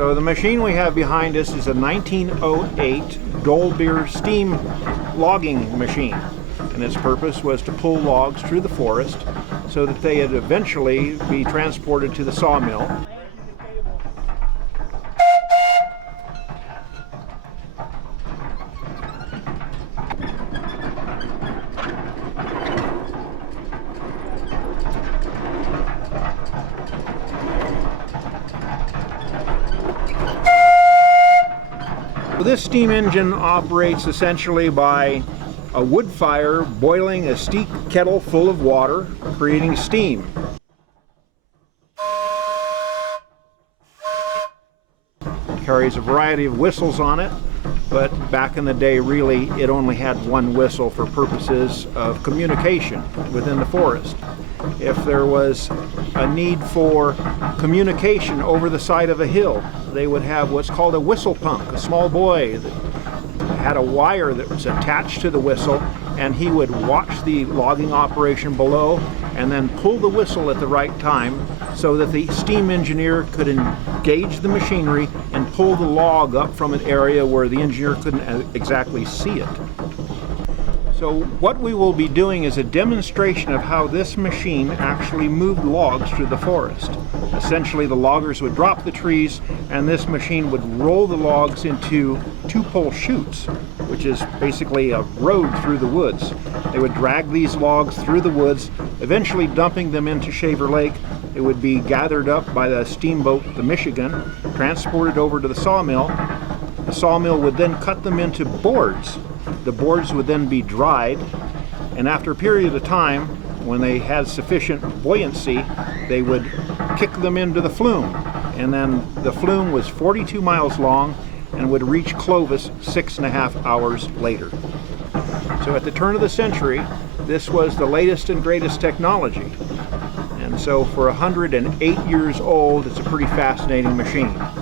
So the machine we have behind us is a 1908 Dolbeer steam logging machine, and its purpose was to pull logs through the forest so that they would eventually be transported to the sawmill. This steam engine operates essentially by a wood fire boiling a steep kettle full of water, creating steam. It carries a variety of whistles on it, but back in the day really it only had one whistle for purposes of communication within the forest. If there was a need for communication over the side of a hill, they would have what's called a whistle punk, a small boy that had a wire that was attached to the whistle, and he would watch the logging operation below and then pull the whistle at the right time so that the steam engineer could engage the machinery and pull the log up from an area where the engineer couldn't exactly see it. So what we will be doing is a demonstration of how this machine actually moved logs through the forest. Essentially, the loggers would drop the trees and this machine would roll the logs into two-pole chutes, which is basically a road through the woods. They would drag these logs through the woods, eventually dumping them into Shaver Lake. It would be gathered up by the steamboat, the Michigan, transported over to the sawmill. The sawmill would then cut them into boards. The boards would then be dried, and after a period of time, when they had sufficient buoyancy, they would kick them into the flume. And then the flume was 42 miles long and would reach Clovis 6.5 hours later. So at the turn of the century, this was the latest and greatest technology. And so for 108 years old, it's a pretty fascinating machine.